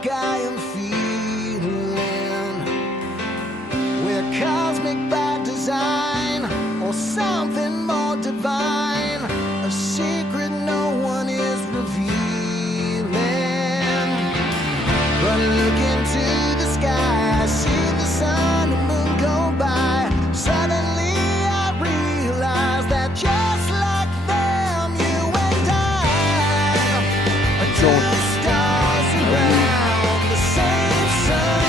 like I am feeling. We're cosmic by design, or something more divine, a secret no one is revealing. But look into the sky, I see the sun and moon go by. Suddenly I realize that just like them, you and I are two stars around the same sun.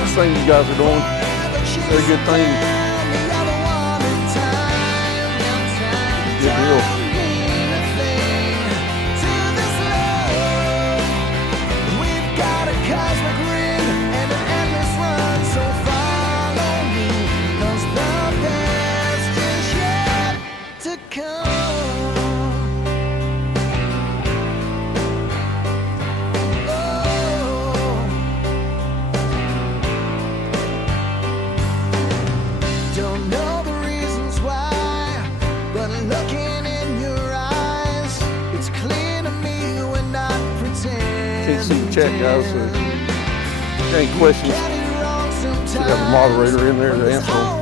This thing you guys are doing, very good thing. Good deal. Can't see the chat, guys, so if you have any questions, we have a moderator in there to answer them.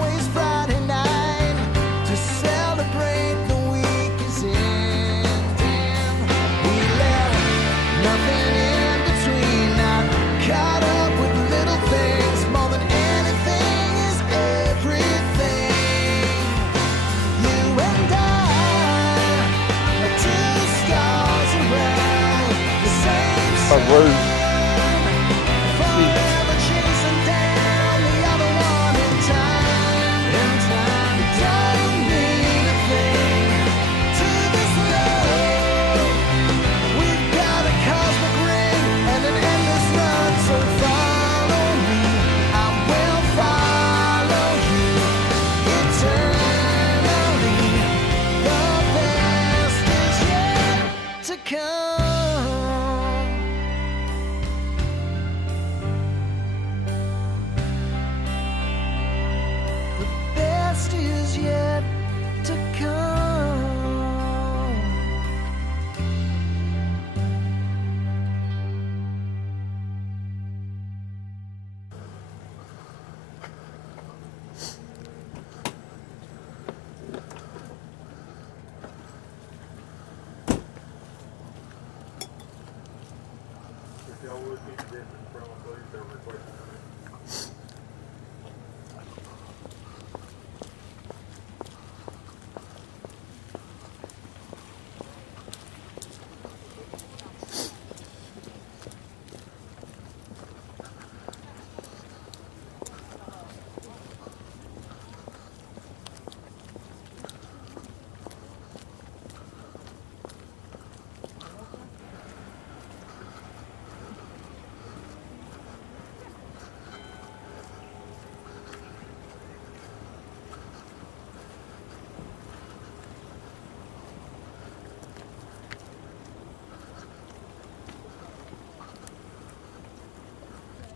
Road.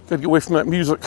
Gotta get away from that music.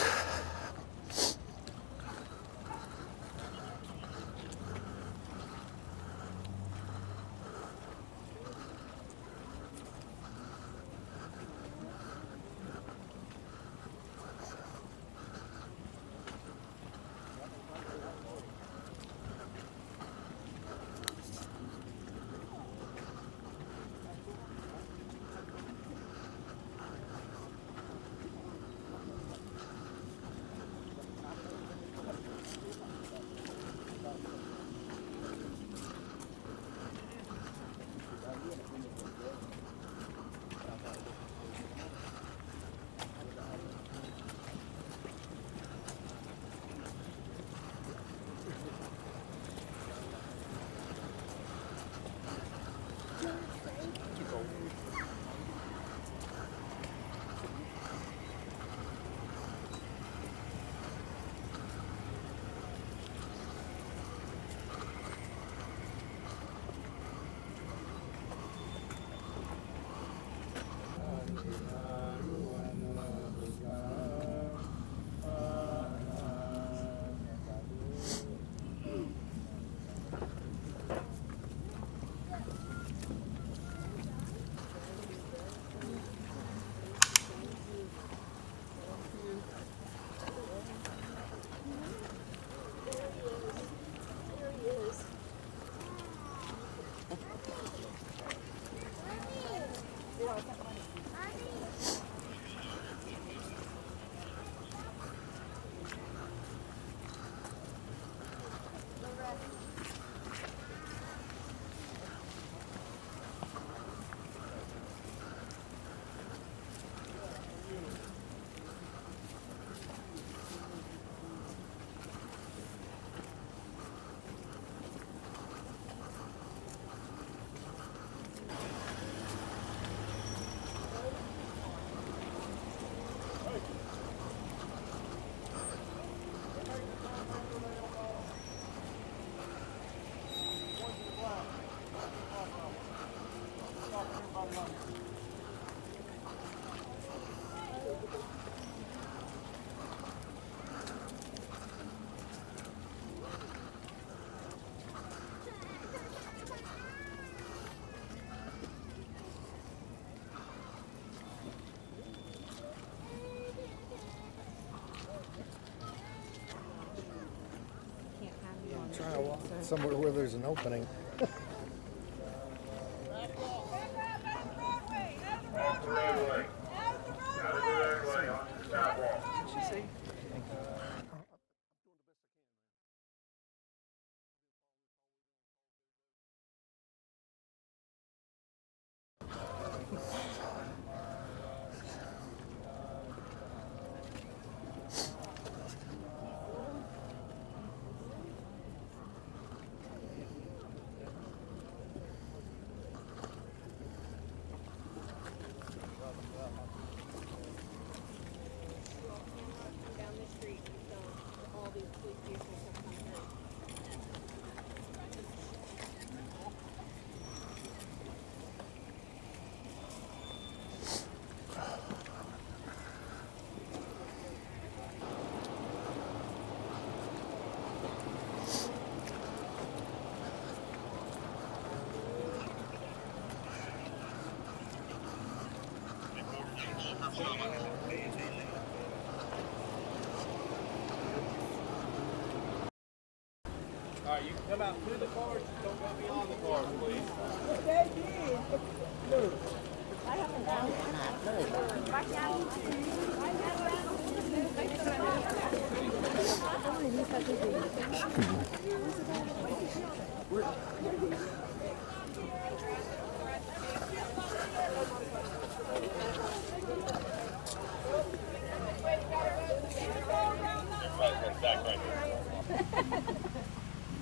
trying to walk somewhere where there's an opening. Off the roadway. Out of the roadway, onto the sidewalk. Down the street, so all these police vehicles have come through. All right, you can come out through the cars, don't go beyond the cars, please.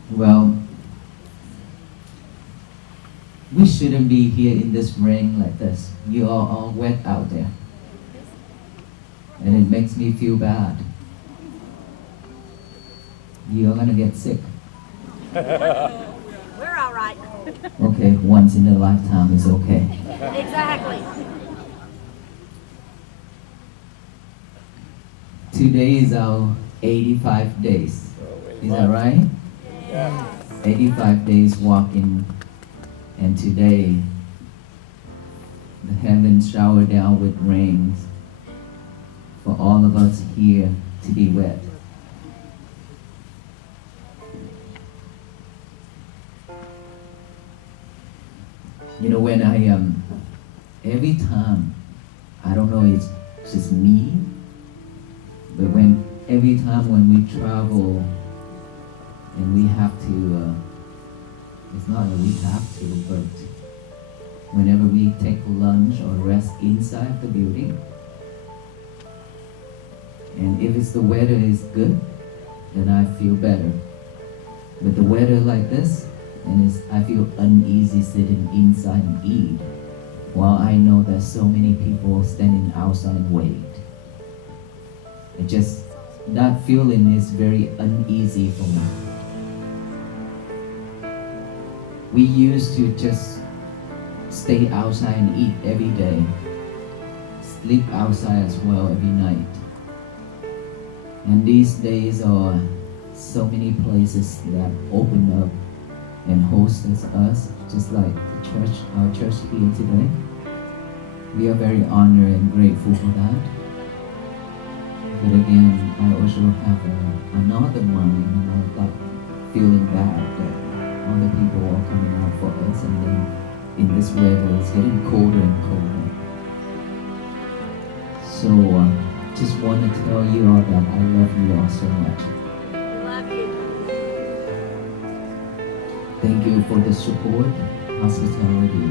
Well, we shouldn't be here in this rain like this. You are all wet out there. And it makes me feel bad. You're gonna get sick. We're all right. Okay, once in a lifetime is okay. Exactly. Today is our 85 days. Is that right? 85 days walking, and today the heavens shower down with rains for all of us here to be wet. You know, when every time, I don't know, it's just me, but every time when we travel and we have to, it's not that we have to, but whenever we take lunch or rest inside the building, and if the weather is good, then I feel better. But the weather like this, and I feel uneasy sitting inside and eat, while I know that so many people standing outside and wait. That feeling is very uneasy for me. We used to just stay outside and eat every day, sleep outside as well every night. And these days are so many places that open up and host us, just like the church, our church here today. We are very honored and grateful for that. But again, I also have another one, like feeling bad that other people are coming out for us, and then in this weather it's getting colder and colder. So just want to tell you all that I love you all so much. Love you. Thank you for the support, hospitality,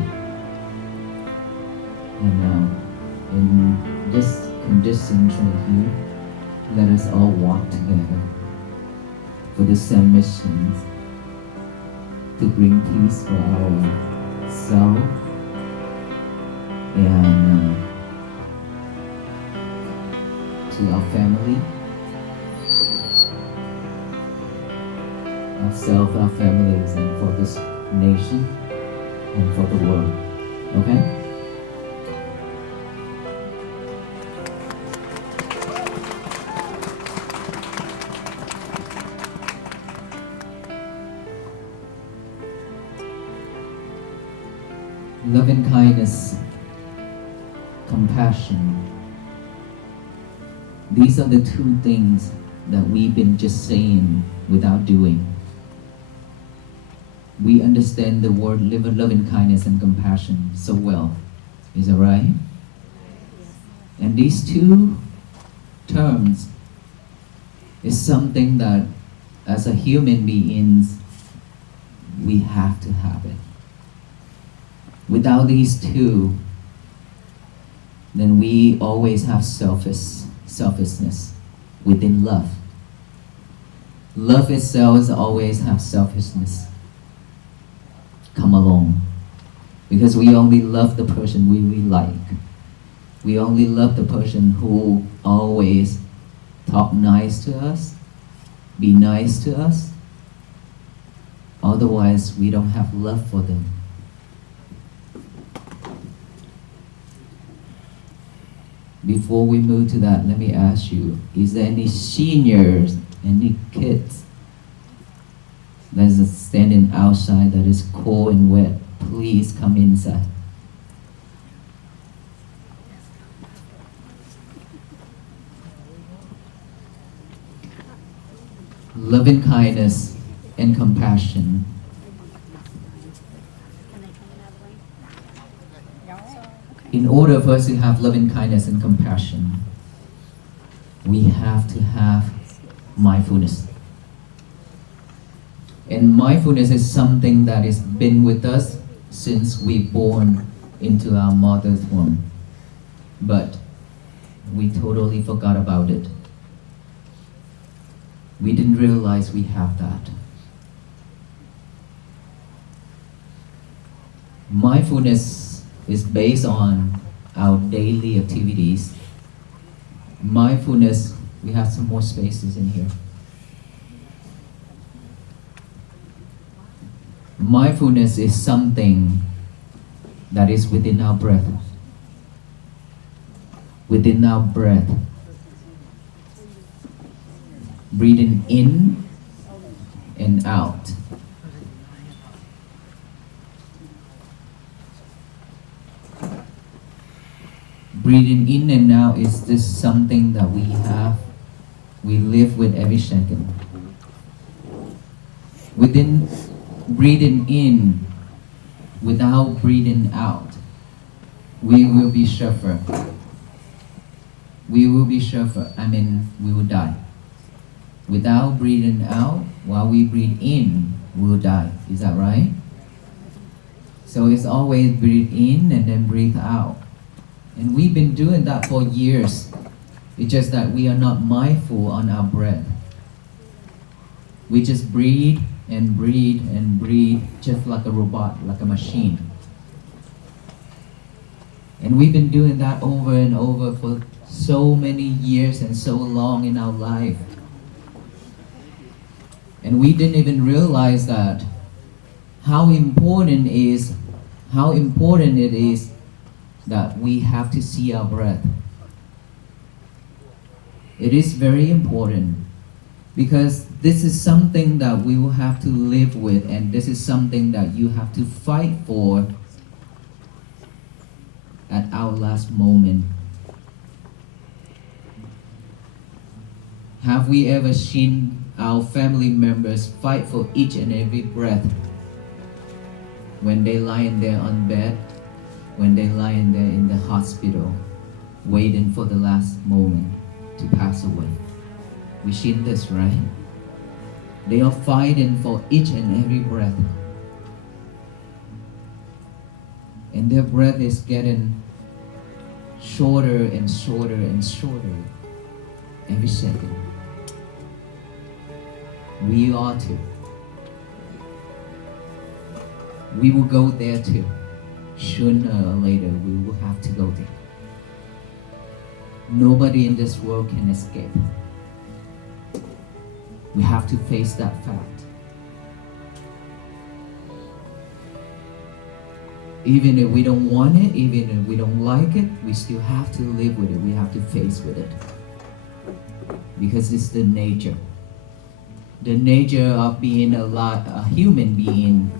and in this conditions right here, let us all walk together for the same missions, to bring peace for our soul and to our family, ourselves, our families, and for this nation and for the world. Okay? Loving kindness, compassion. These are the two things that we've been just saying without doing. we understand the word loving kindness and compassion so well. Is that right? And these two terms is something that as a human beings we have to have it. Without these two, then we always have selfishness within love. Love itself always have selfishness come along, because we only love the person we like. We only love the person who always talk nice to us, be nice to us. Otherwise, we don't have love for them. Before we move to that, let me ask you, is there any seniors, any kids that is standing outside that is cold and wet? Please come inside. Loving kindness and compassion. In order for us to have loving kindness and compassion, we have to have mindfulness. And mindfulness is something that has been with us since we born into our mother's womb. But we totally forgot about it. We didn't realize we have that. Mindfulness is based on our daily activities. Mindfulness, we have some more spaces in here. Mindfulness is something that is within our breath. Within our breath. Breathing in and out. Breathing in and out is just something that we live with every second. Within breathing in, without breathing out, we will be suffer. We will be suffer. We will die. Without breathing out, while we breathe in, we will die. Is that right? So it's always breathe in and then breathe out. And we've been doing that for years. It's just that we are not mindful on our breath. We just breathe and breathe and breathe, just like a robot, like a machine. And we've been doing that over and over for so many years and so long in our life. And we didn't even realize that how important it is that we have to see our breath. It is very important, because this is something that we will have to live with, and this is something that you have to fight for at our last moment. Have we ever seen our family members fight for each and every breath when they lie in there on bed, when they lie in there in the hospital, waiting for the last moment to pass away? We've seen this, right? They are fighting for each and every breath. And their breath is getting shorter and shorter and shorter every second. We are too. We will go there too. Sooner or later, we will have to go there. Nobody in this world can escape. We have to face that fact. Even if we don't want it, even if we don't like it, we still have to live with it. We have to face with it. Because it's the nature. The nature of being a human being,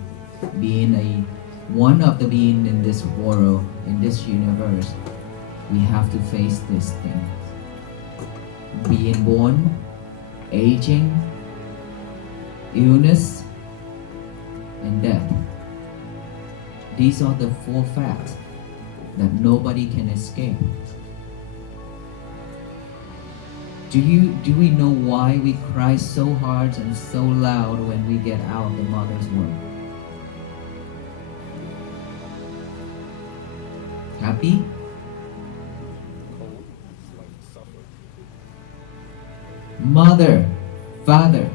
being one of the beings in this world, in this universe. We have to face this thing. Being born, aging, illness, and death. These are the four facts that nobody can escape. Do we know why we cry so hard and so loud when we get out of the mother's womb? Happy? Mother, Father,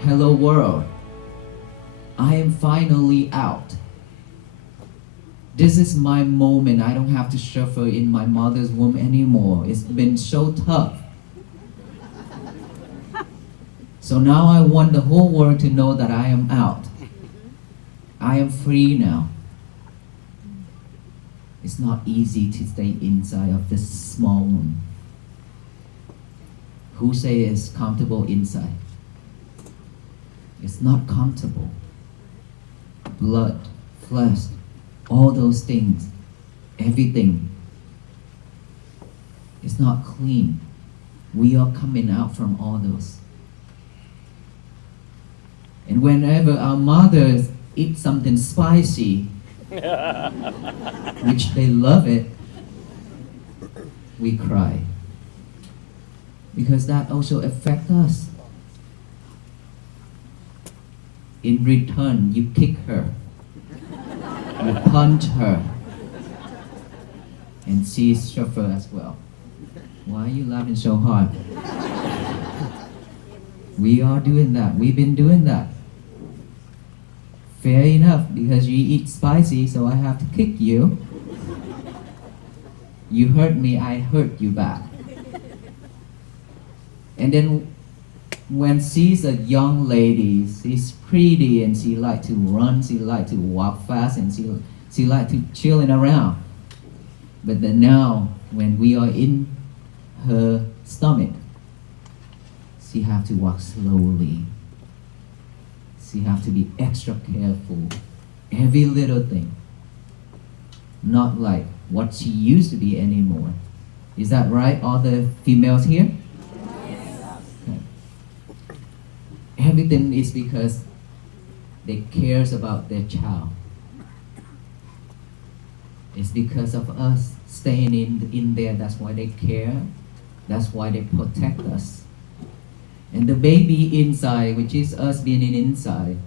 hello world. I am finally out. This is my moment. I don't have to suffer in my mother's womb anymore. It's been so tough. So now I want the whole world to know that I am out. I am free now. It's not easy to stay inside of this small womb. Who say it's comfortable inside? It's not comfortable. Blood, flesh, all those things, everything. It's not clean. We are coming out from all those. And whenever our mothers eat something spicy, which they love it, we cry. Because that also affects us. In return, you kick her, you punch her, and she suffers as well. Why are you laughing so hard? We are doing that. We've been doing that. Fair enough, because you eat spicy, so I have to kick you. You hurt me, I hurt you back. And then when she's a young lady, she's pretty and she like to run, she like to walk fast, and she like to chilling around. But then now, when we are in her stomach, she have to walk slowly. She have to be extra careful. Every little thing. Not like what she used to be anymore. Is that right, all the females here? Okay. Everything is because they cares about their child. It's because of us staying in there. That's why they care. That's why they protect us. And the baby inside, which is us being inside,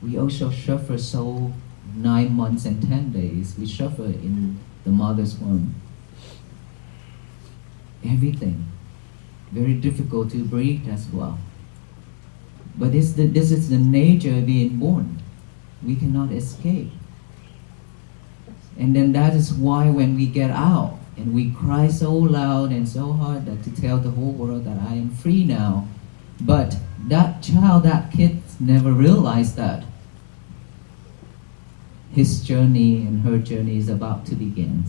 we also suffer so 9 months and 10 days. We suffer in the mother's womb. Everything. Very difficult to breathe as well. But this is the nature of being born. We cannot escape. And then that is why when we get out and we cry so loud and so hard that to tell the whole world that I am free now. But that child, that kid never realized that. His journey and her journey is about to begin.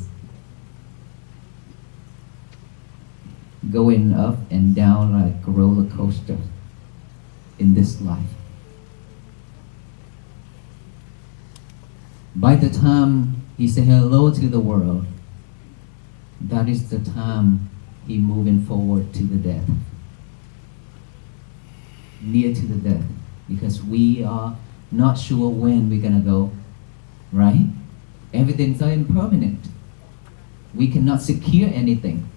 Going up and down like a roller coaster in this life. By the time he said hello to the world, that is the time he moving forward to the death. Near to the death, because we are not sure when we're gonna go, right? Everything's so impermanent. We cannot secure anything.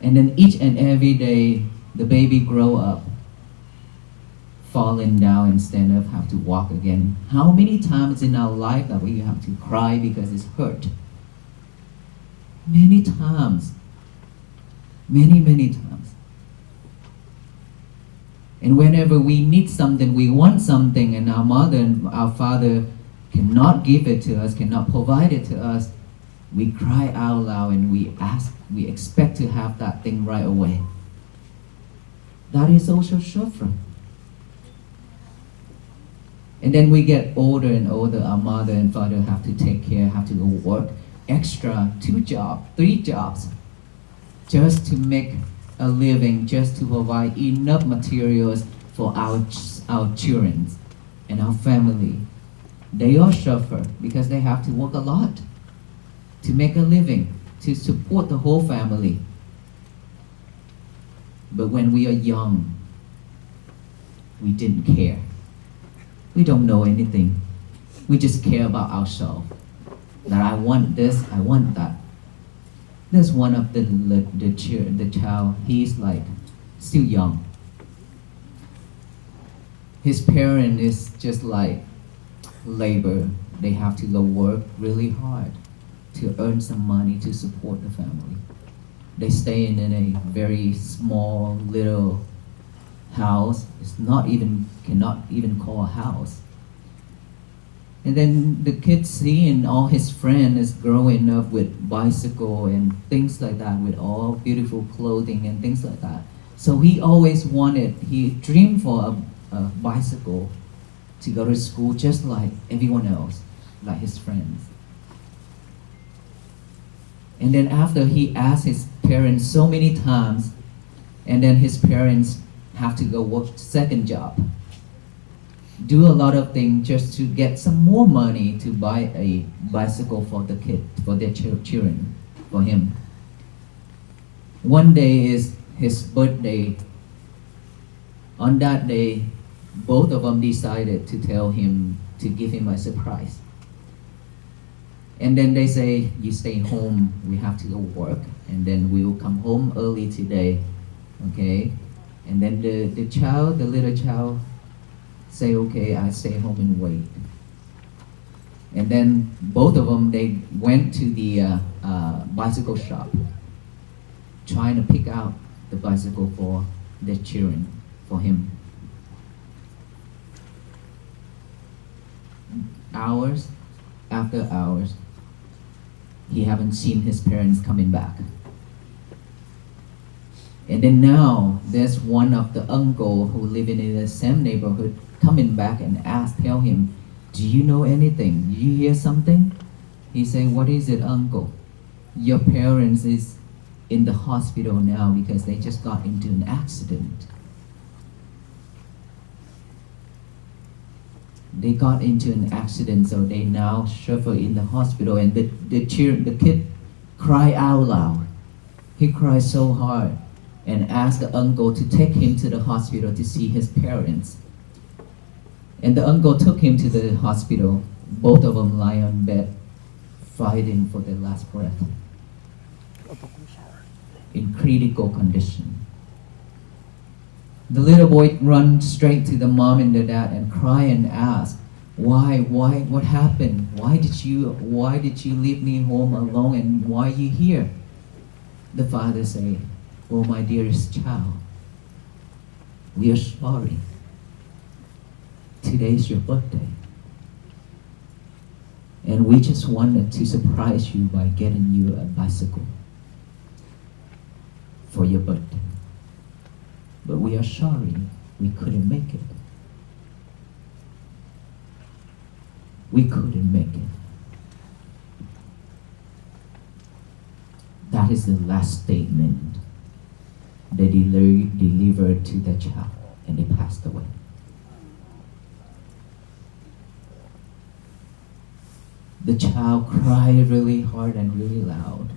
And then each and every day, the baby grow up, falling down and stand up, have to walk again. How many times in our life that we have to cry because it's hurt? Many times. Many, many times. And whenever we need something, we want something, and our mother and our father cannot give it to us, cannot provide it to us, we cry out loud and we ask, we expect to have that thing right away. That is also suffering. And then we get older and older, our mother and father have to take care, have to go work extra 2 jobs, 3 jobs, just to make a living, just to provide enough materials for our children and our family. They all suffer because they have to work a lot to make a living, to support the whole family. But when we are young, we didn't care. We don't know anything. We just care about ourselves. That I want this, I want that. There's one of the child, he's like still young. His parent is just like labor. They have to go work really hard to earn some money to support the family. They stay in a very small little house. It's cannot even call a house. And then the kid seeing all his friends is growing up with bicycle and things like that, with all beautiful clothing and things like that. So he dreamed for a bicycle to go to school just like everyone else, like his friends. And then after he asked his parents so many times, and then his parents have to go work second job, do a lot of things just to get some more money to buy a bicycle for the kid, for their children, for him. One day is his birthday. On that day, both of them decided to give him a surprise. And then they say, you stay home, we have to go work, and then we will come home early today, okay? And then the little child, say, okay, I stay home and wait. And then both of them, they went to the bicycle shop, trying to pick out the bicycle for their children, for him. Hours after hours, he haven't seen his parents coming back. And then now, there's one of the uncle who living in the same neighborhood coming back and tell him, do you know anything? Did you hear something? He saying, what is it, uncle? Your parents is in the hospital now because they just got into an accident. They got into an accident, so they now suffer in the hospital. And the kid cried out loud. He cried so hard and asked the uncle to take him to the hospital to see his parents. And the uncle took him to the hospital. Both of them lie on bed, fighting for their last breath, in critical condition. The little boy runs straight to the mom and the dad and cry and ask, why, what happened? Why did you leave me home alone, and why are you here? The father say, oh, my dearest child, we are sorry. Today is your birthday. And we just wanted to surprise you by getting you a bicycle for your birthday. But we are sorry we couldn't make it. We couldn't make it. That is the last statement they delivered to the child, and they passed away. The child cried really hard and really loud.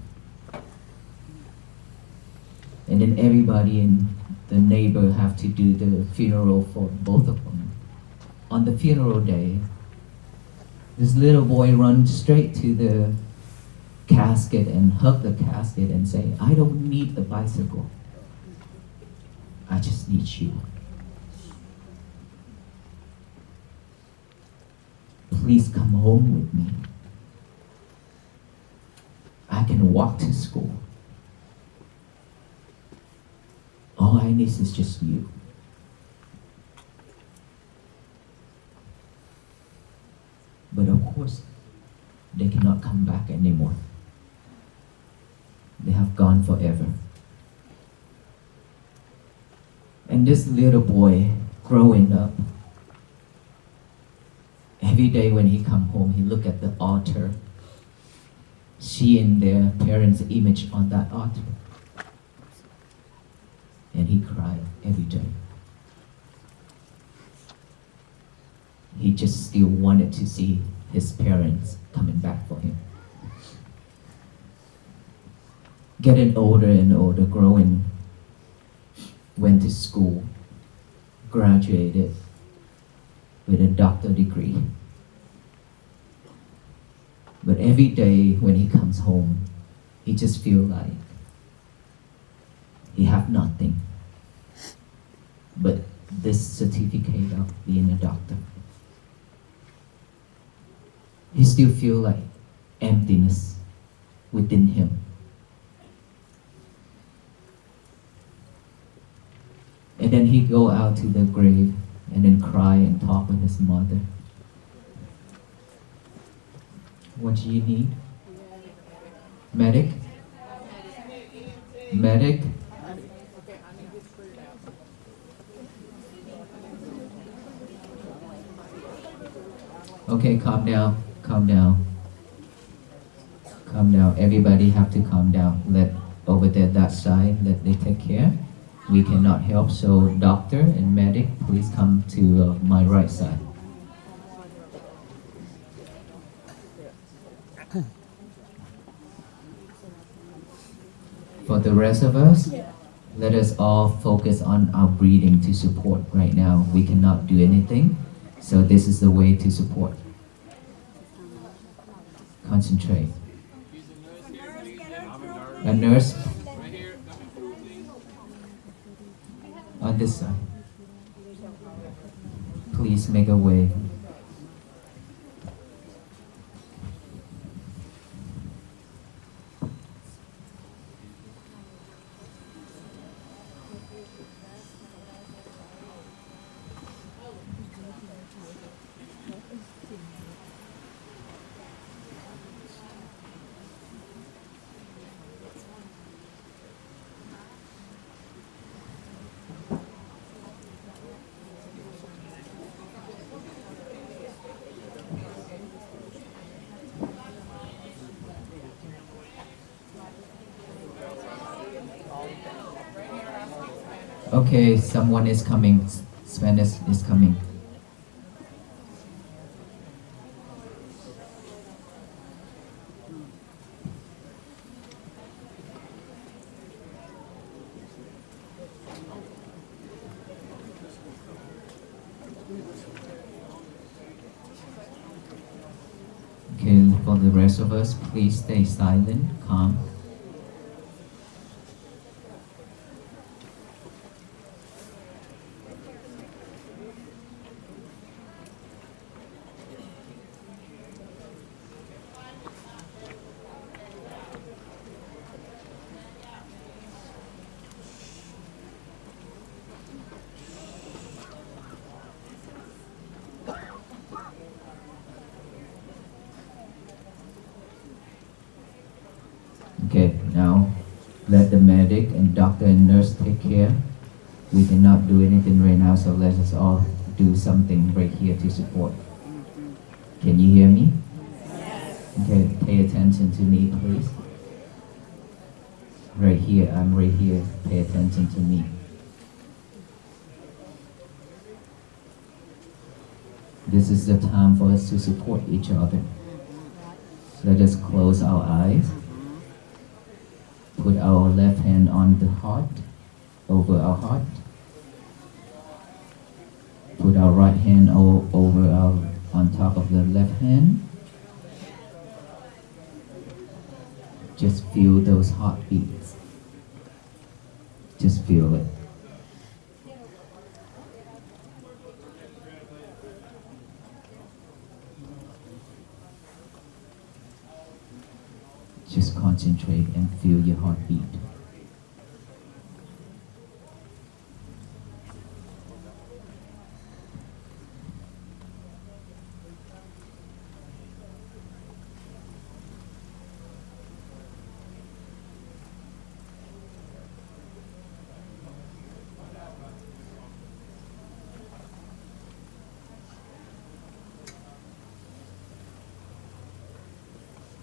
And then everybody in the neighbor have to do the funeral for both of them. On the funeral day, this little boy runs straight to the casket and hug the casket and say, I don't need the bicycle. I just need you. Please come home with me. I can walk to school. All I need is just you. But of course, they cannot come back anymore. They have gone forever. And this little boy growing up, every day when he come home, he look at the altar, seeing their parents' image on that altar. And he cried every day. He just still wanted to see his parents coming back for him. Getting older and older, growing, went to school, graduated, with a doctor degree. But every day when he comes home, he just feel like he have nothing but this certificate of being a doctor. He still feel like emptiness within him. And then he go out to the grave and then cry and talk with his mother. What do you need? Medic? Medic? Okay, calm down, calm down. Calm down. Everybody have to calm down. Let over there that side, let they take care. We cannot help, so doctor and medic, please come to my right side. For the rest of us, let us all focus on our breathing to support right now. We cannot do anything, so this is the way to support. Concentrate. A nurse on this side. Please make a way. Okay, someone is coming. Spanish is coming. Okay, for the rest of us, please stay silent, calm. Okay, now let the medic and doctor and nurse take care. We cannot do anything right now, so let us all do something right here to support. Can you hear me? Okay, pay attention to me, please. Right here, I'm right here. Pay attention to me. This is the time for us to support each other. Let us close our eyes. Put our left hand on the heart, over our heart. Put our right hand on top of the left hand. Just feel those heartbeats. Just feel it. Just concentrate and feel your heartbeat.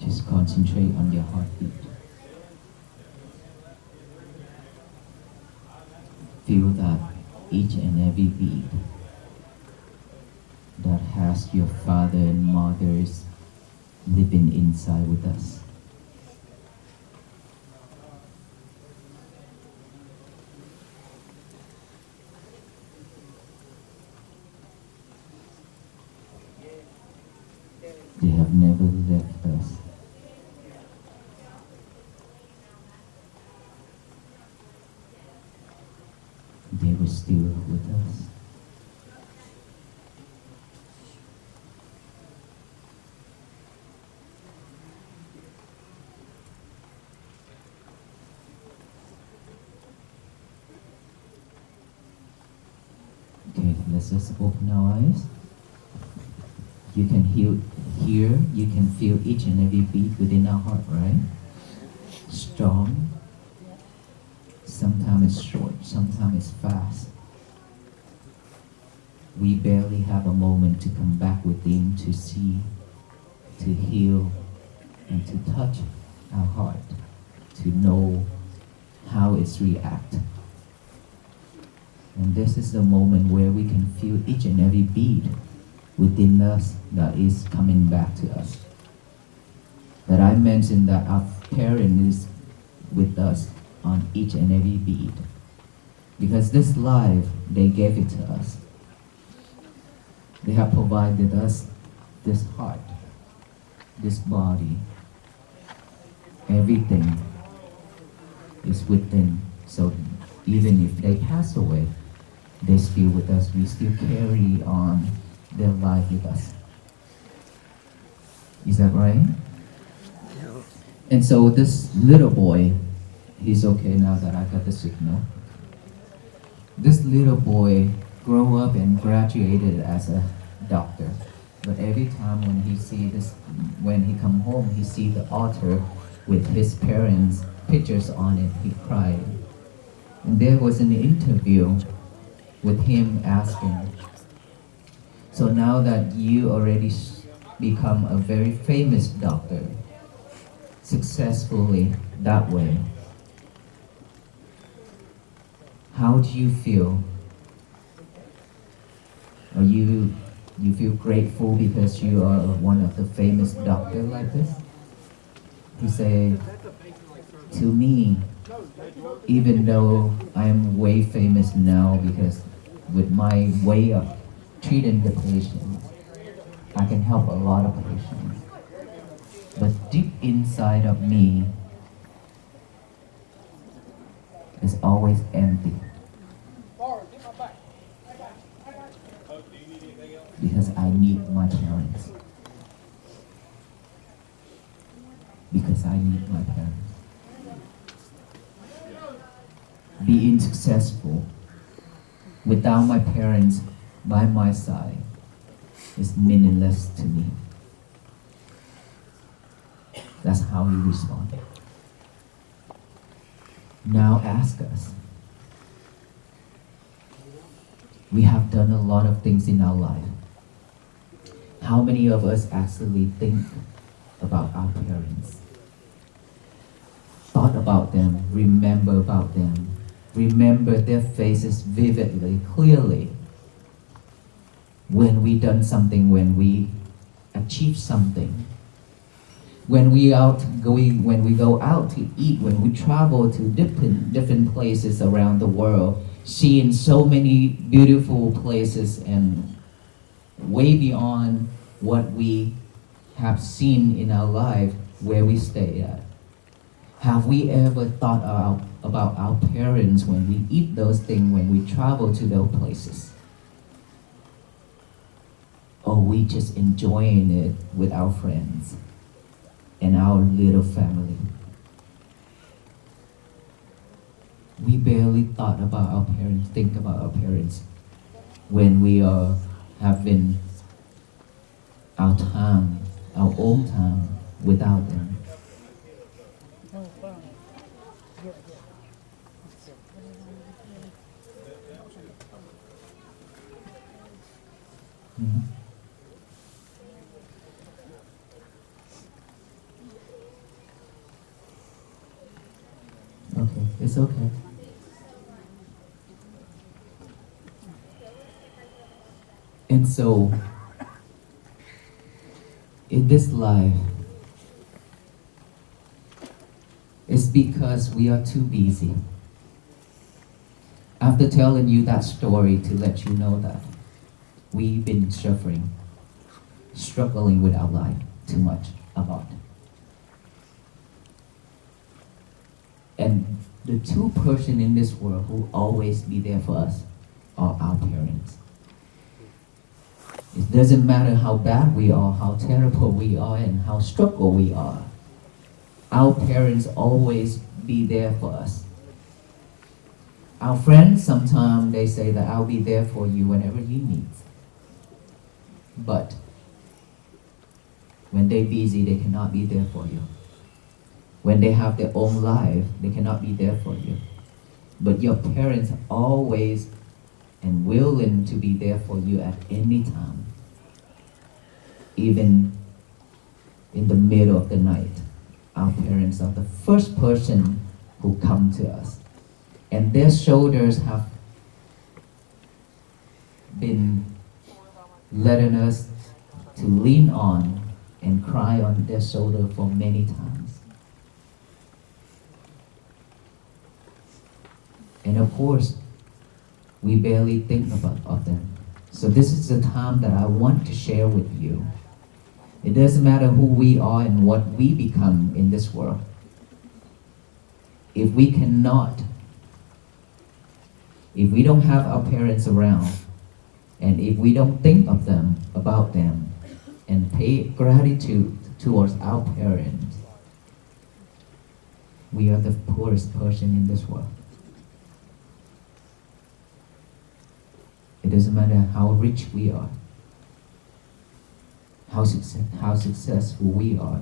Just concentrate on your heartbeat. Feel that each and every beat that has your father and mothers living inside with us. They have never left us. They were still with us. Okay, let's just open our eyes. You can hear, you can feel each and every beat within our heart, right? Strong. Sometimes it's short, sometimes it's fast. We barely have a moment to come back within to see, to heal, and to touch our heart, to know how it's react. And this is the moment where we can feel each and every beat within us that is coming back to us. That I mentioned that our parent is with us on each and every beat. Because this life, they gave it to us. They have provided us this heart, this body. Everything is within. So even if they pass away, they're still with us. We still carry on their life with us. Is that right? And so this little boy, he's okay now that I got the signal. This little boy grew up and graduated as a doctor. But every time when he see this, when he come home, he see the altar with his parents' pictures on it, he cried. And there was an interview with him asking, so now that you already become a very famous doctor, successfully that way, how do you feel? Are you feel grateful because you are one of the famous doctor like this? He said, to me, even though I'm way famous now because with my way of treating the patients, I can help a lot of patients. But deep inside of me is always empty. Because I need my parents. Because I need my parents. Being successful without my parents by my side is meaningless to me. That's how he responded. Now ask us. We have done a lot of things in our life. How many of us actually think about our parents? Thought about them, remember about them, remember their faces vividly, clearly. When we done something, when we achieve something, when we go out to eat, when we travel to different places around the world, seeing so many beautiful places and way beyond what we have seen in our life where we stay at. Have we ever thought about our parents when we eat those things, when we travel to those places? Or we just enjoying it with our friends and our little family? We barely thought about our parents, think about our parents when we are having our time, our own time without them. Mhm. Okay, it's okay. And so, in this life, it's because we are too busy. After telling you that story to let you know that we've been suffering struggling with our life too much about. And the two persons in this world who always be there for us are our parents. It doesn't matter how bad we are, how terrible we are, and how struggle we are. Our parents always be there for us. Our friends, sometimes they say that I'll be there for you whenever you need. But when they're busy, they cannot be there for you. When they have their own life, they cannot be there for you. But your parents are always and willing to be there for you at any time. Even in the middle of the night, our parents are the first person who come to us. And their shoulders have been letting us to lean on and cry on their shoulder for many times. And of course, we barely think of them. So this is the time that I want to share with you. It doesn't matter who we are and what we become in this world. If we don't have our parents around, and if we don't think of them, about them, and pay gratitude towards our parents, we are the poorest person in this world. It doesn't matter how rich we are, how successful we are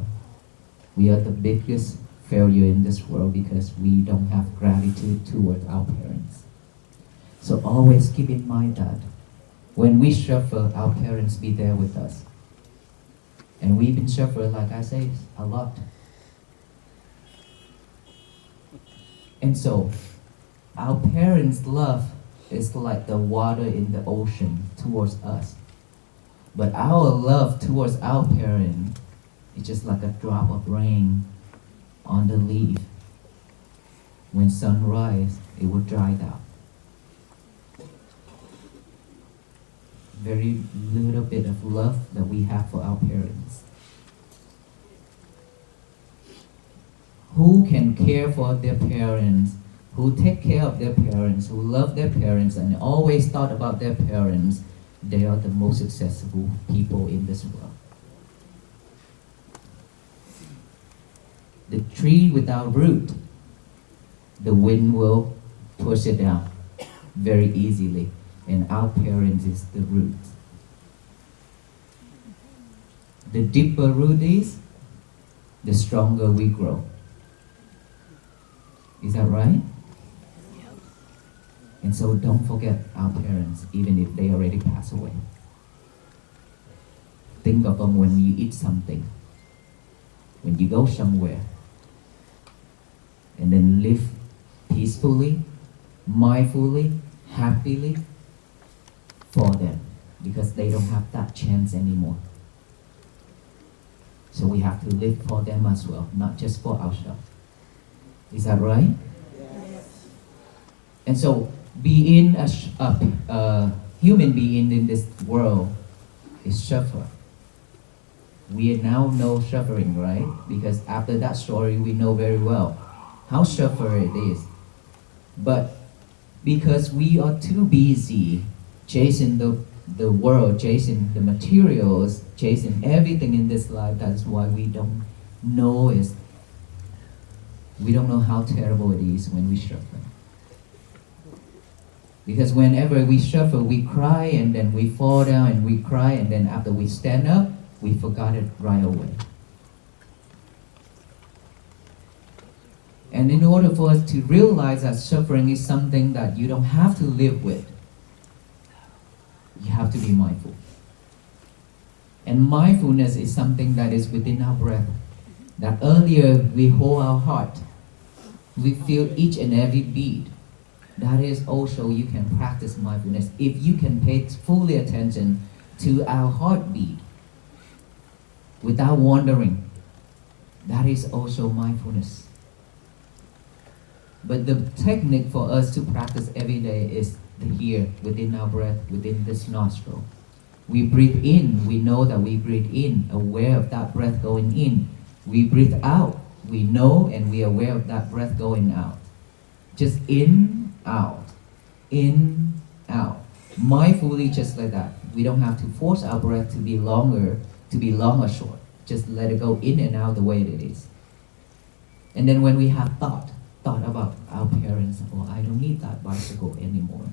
the biggest failure in this world because we don't have gratitude towards our parents. So always keep in mind that when we suffer, our parents be there with us. And we've been suffering, like I say, a lot. And so, our parents' love is like the water in the ocean towards us. But our love towards our parents is just like a drop of rain on the leaf. When sun rises, it will dry out. Very little bit of love that we have for our parents. Who can care for their parents, who take care of their parents, who love their parents, and always thought about their parents, they are the most successful people in this world. The tree without root, the wind will push it down very easily. And our parents is the root. The deeper root is, the stronger we grow. Is that right? And so don't forget our parents, even if they already passed away. Think of them when you eat something, when you go somewhere, and then live peacefully, mindfully, happily, for them, because they don't have that chance anymore. So we have to live for them as well, not just for ourselves. Is that right? Yes. And so being a human being in this world is suffer. We now know suffering, right? Because after that story, we know very well how suffer it is. But because we are too busy chasing the world, chasing the materials, chasing everything in this life, that's why we don't know how terrible it is when we suffer. Because whenever we suffer, we cry and then we fall down and we cry, and then after we stand up, we forgot it right away. And in order for us to realize that suffering is something that you don't have to live with, you have to be mindful. And mindfulness is something that is within our breath. That earlier we hold our heart. We feel each and every beat. That is also you can practice mindfulness. If you can pay fully attention to our heartbeat without wandering, that is also mindfulness. But the technique for us to practice every day is here, within our breath, within this nostril. We breathe in, we know that we breathe in, aware of that breath going in. We breathe out, we know and we are aware of that breath going out. Just in, out, mindfully, just like that. We don't have to force our breath to be long or short. Just let it go in and out the way it is. And then when we have thought about our parents, I don't need that bicycle anymore.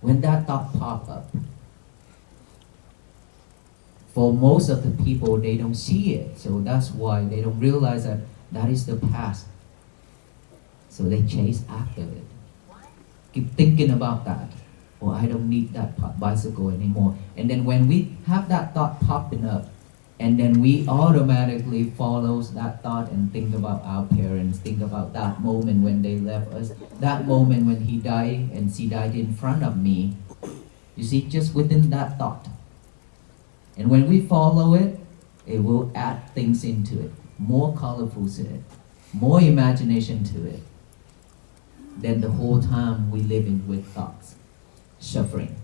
When that thought pop up, for most of the people, they don't see it. So that's why they don't realize that that is the past. So they chase after it. Keep thinking about that. I don't need that bicycle anymore. And then when we have that thought popping up, and then we automatically follows that thought and think about our parents, think about that moment when they left us, that moment when he died and she died in front of me. You see, just within that thought. And when we follow it, it will add things into it, more colorful to it, more imagination to it. Then the whole time we living with thoughts, suffering.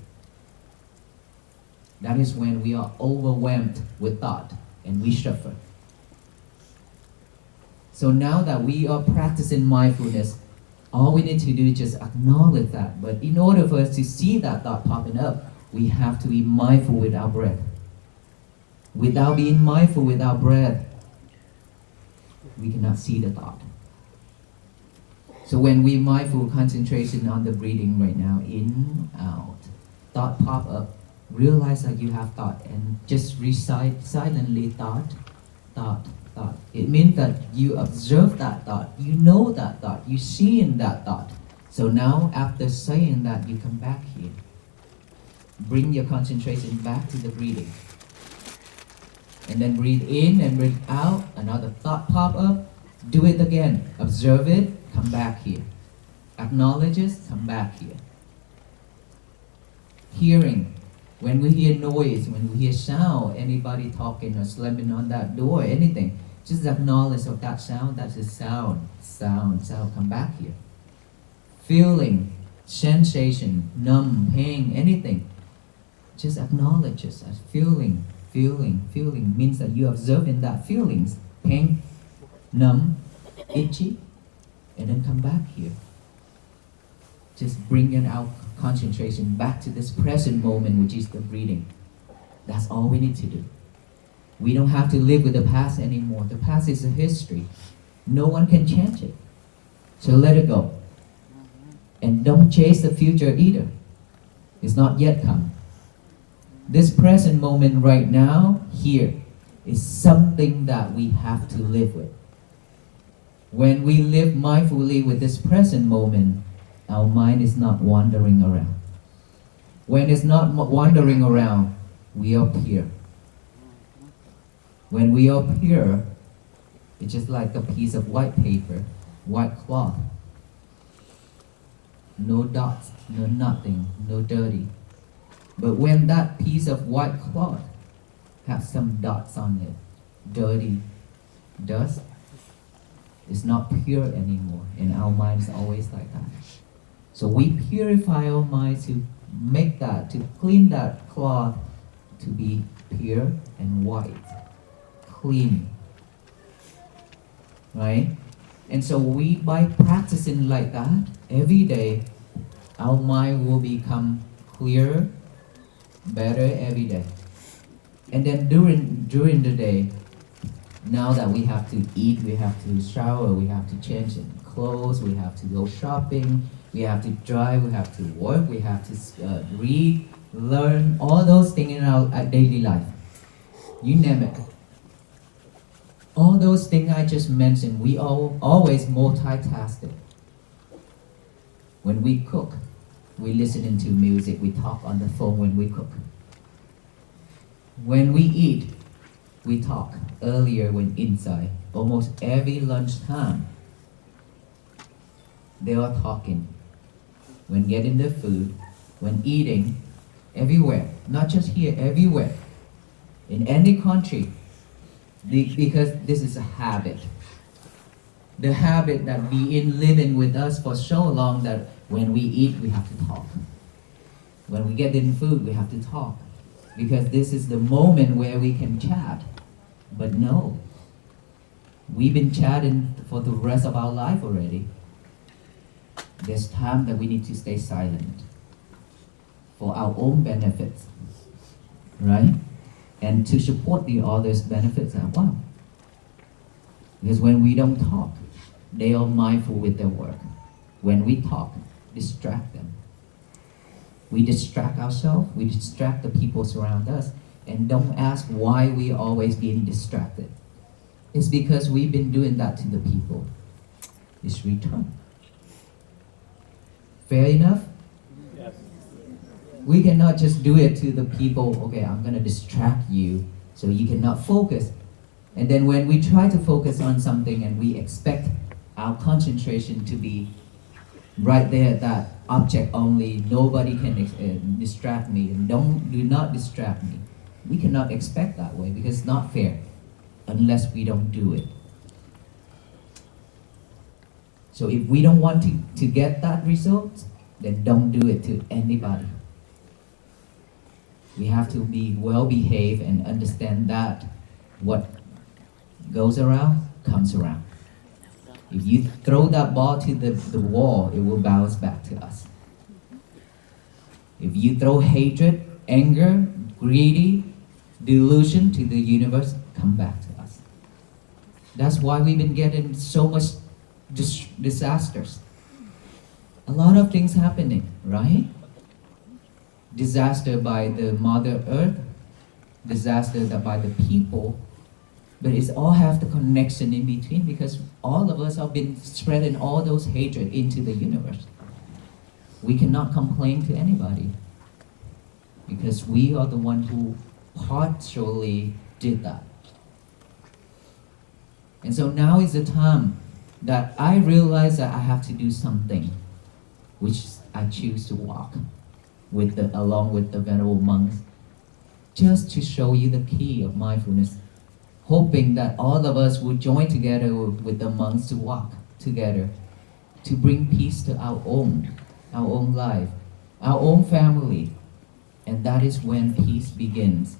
That is when we are overwhelmed with thought and we suffer. So now that we are practicing mindfulness, all we need to do is just acknowledge that. But in order for us to see that thought popping up, we have to be mindful with our breath. Without being mindful with our breath, we cannot see the thought. So when we mindful concentration on the breathing right now, in, out, thought pop up, realize that you have thought and just recite silently thought. It means that you observe that thought, you know that thought, you see in that thought. So now after saying that, you come back here. Bring your concentration back to the breathing. And then breathe in and breathe out, another thought pop up, do it again. Observe it, come back here. Acknowledge it, come back here. Hearing. When we hear noise, when we hear sound, anybody talking or slamming on that door, anything, just acknowledge of that sound, that's a sound, come back here. Feeling, sensation, numb, pain, anything, just acknowledge it as feeling means that you observe in that feelings, pain, numb, itchy, and then come back here. Just bringing our concentration back to this present moment, which is the breathing. That's all we need to do. We don't have to live with the past anymore. The past is a history. No one can change it. So let it go. And don't chase the future either. It's not yet come. This present moment right now, here, is something that we have to live with. When we live mindfully with this present moment, our mind is not wandering around. When it's not wandering around, we are pure. When we are pure, it's just like a piece of white paper, white cloth. No dots, no nothing, no dirty. But when that piece of white cloth has some dots on it, dirty, dust, it's not pure anymore. And our mind is always like that. So we purify our mind to make that, to clean that cloth to be pure and white, clean, right? And so we, by practicing like that every day, our mind will become clearer, better every day. And then during the day, now that we have to eat, we have to shower, we have to change clothes, we have to go shopping, we have to drive, we have to work, we have to read, learn, all those things in our daily life. You name it. All those things I just mentioned, we always multitask it. When we cook, we listen to music, we talk on the phone when we cook. When we eat, we talk. Earlier when inside, almost every lunchtime, they are talking. When getting the food, when eating, everywhere, not just here, everywhere, in any country, because this is a habit. The habit that been living with us for so long that when we eat, we have to talk. When we get in food, we have to talk. Because this is the moment where we can chat. But no. We've been chatting for the rest of our life already. There's time that we need to stay silent for our own benefits, right? And to support the others' benefits as well. Because when we don't talk, they are mindful with their work. When we talk, distract them. We distract ourselves, we distract the people around us, and don't ask why we are always being distracted. It's because we've been doing that to the people. It's return. Fair enough? Yes. We cannot just do it to the people, okay, I'm going to distract you so you cannot focus. And then when we try to focus on something and we expect our concentration to be right there, that object only, nobody can distract me, and do not distract me. We cannot expect that way because it's not fair unless we don't do it. So if we don't want to get that result, then don't do it to anybody. We have to be well behaved and understand that what goes around comes around. If you throw that ball to the wall, it will bounce back to us. If you throw hatred, anger, greedy, delusion to the universe, come back to us. That's why we've been getting so much disasters. A lot of things happening, right? Disaster by the Mother Earth, disaster by the people, but it's all have the connection in between because all of us have been spreading all those hatred into the universe. We cannot complain to anybody because we are the one who partially did that. And so now is the time that I realize that I have to do something, which I choose to walk along with the venerable monks, just to show you the key of mindfulness, hoping that all of us will join together with the monks to walk together, to bring peace to our own life, our own family, and that is when peace begins.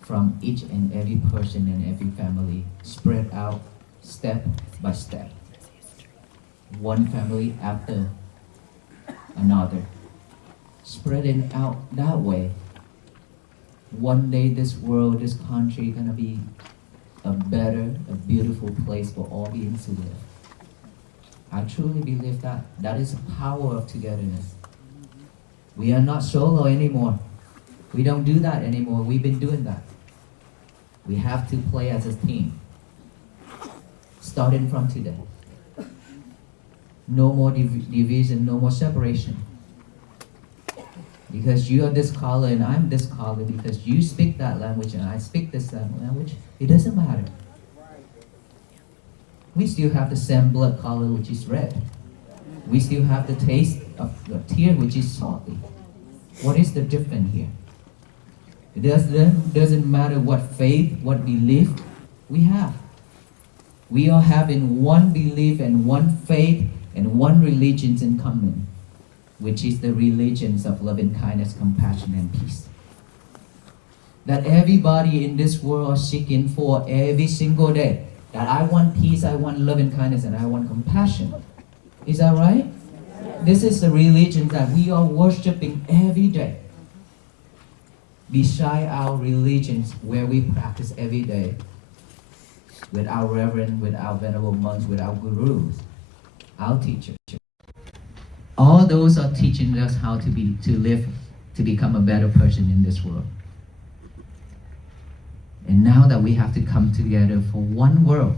From each and every person and every family, spread out step by step. One family after another. Spreading out that way. One day this world, this country gonna be a better, a beautiful place for all beings to live. I truly believe that. That is the power of togetherness. We are not solo anymore. We don't do that anymore. We've been doing that. We have to play as a team. Starting from today. No more division, no more separation. Because you are this color and I'm this color, because you speak that language and I speak this language, it doesn't matter. We still have the same blood color, which is red. We still have the taste of the tear, which is salty. What is the difference here? It doesn't matter what faith, what belief we have. We are having one belief and one faith and one religion in common, which is the religions of loving kindness, compassion, and peace. That everybody in this world is seeking for every single day. That I want peace, I want loving kindness, and I want compassion. Is that right? This is the religion that we are worshiping every day. Beside our religions where we practice every day, with our reverend, with our venerable monks, with our gurus, our teachers. All those are teaching us how to live, to become a better person in this world. And now that we have to come together for one world,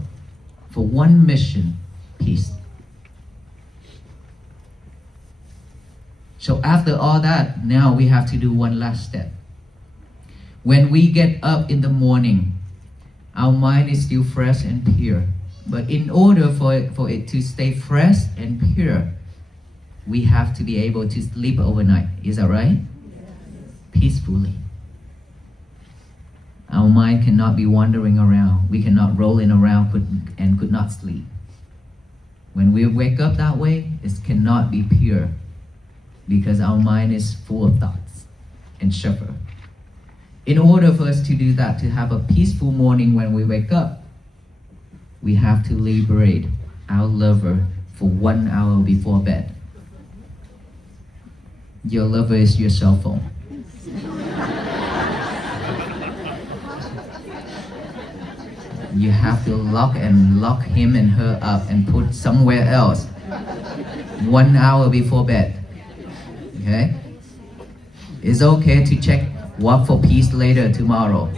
for one mission, peace. So after all that, now we have to do one last step. When we get up in the morning, our mind is still fresh and pure. But in order for it to stay fresh and pure, we have to be able to sleep overnight. Is that right? Peacefully. Our mind cannot be wandering around. We cannot rolling around and could not sleep. When we wake up that way, it cannot be pure. because our mind is full of thoughts and shuffle. In order for us to do that, to have a peaceful morning when we wake up, we have to liberate our lover for 1 hour before bed. Your lover is your cell phone. You have to lock him and her up and put somewhere else 1 hour before bed. Okay? It's okay to check Walk for Peace later tomorrow.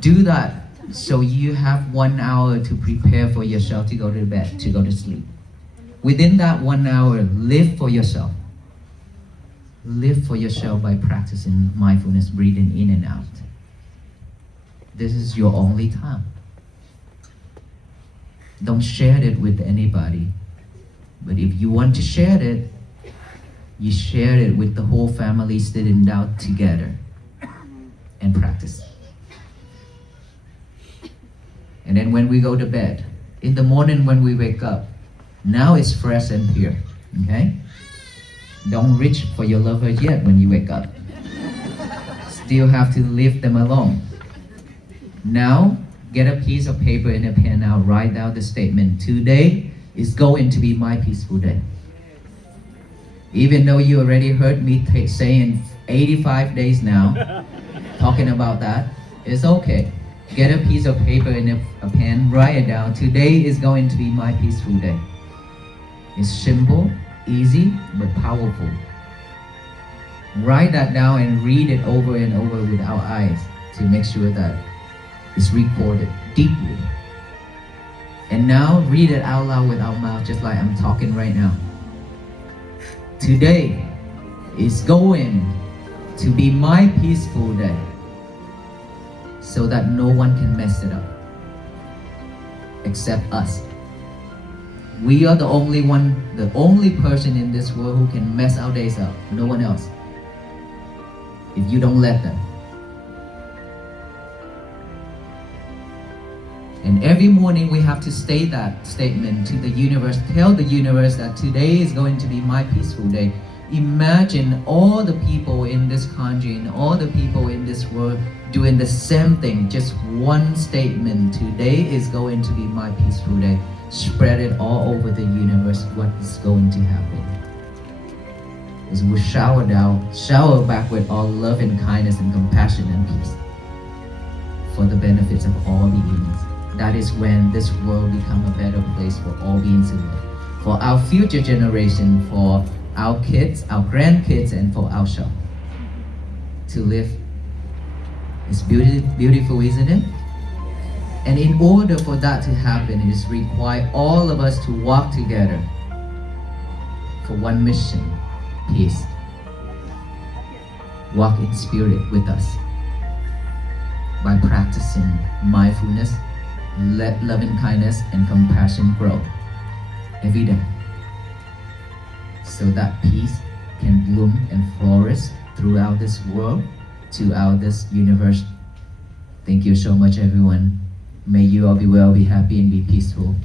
Do that so you have 1 hour to prepare for yourself to go to bed, to go to sleep. Within that 1 hour, live for yourself. Live for yourself by practicing mindfulness, breathing in and out. This is your only time. Don't share it with anybody. But if you want to share it, you share it with the whole family sitting down together and practice. And then when we go to bed, in the morning when we wake up, now it's fresh and pure, okay? Don't reach for your lover yet when you wake up. Still have to leave them alone. Now, get a piece of paper and a pen now, write down the statement. Today is going to be my peaceful day. Even though you already heard me saying 85 days now, talking about that, it's okay. Get a piece of paper and a pen, write it down. Today is going to be my peaceful day. It's simple, easy, but powerful. Write that down and read it over and over with our eyes to make sure that it's recorded deeply. And now read it out loud with our mouth just like I'm talking right now. Today is going to be my peaceful day, so that no one can mess it up except us. We are the only person in this world who can mess our days up. No one else. If you don't let them. And every morning we have to state that statement to the universe. Tell the universe that today is going to be my peaceful day. Imagine all the people in this country and all the people in this world doing the same thing. Just one statement. Today is going to be my peaceful day. Spread it all over the universe. What is going to happen? Is we shower back with all love and kindness and compassion and peace for the benefits of all beings. That is when this world become a better place for all beings to live. For our future generation, for our kids, our grandkids, and for ourselves to live. It's beautiful, isn't it? And in order for that to happen, it is required all of us to walk together for one mission, peace. Walk in spirit with us by practicing mindfulness, let loving kindness and compassion grow every day, so that peace can bloom and flourish throughout this world, throughout this universe. Thank you so much, everyone. May you all be well, be happy, and be peaceful.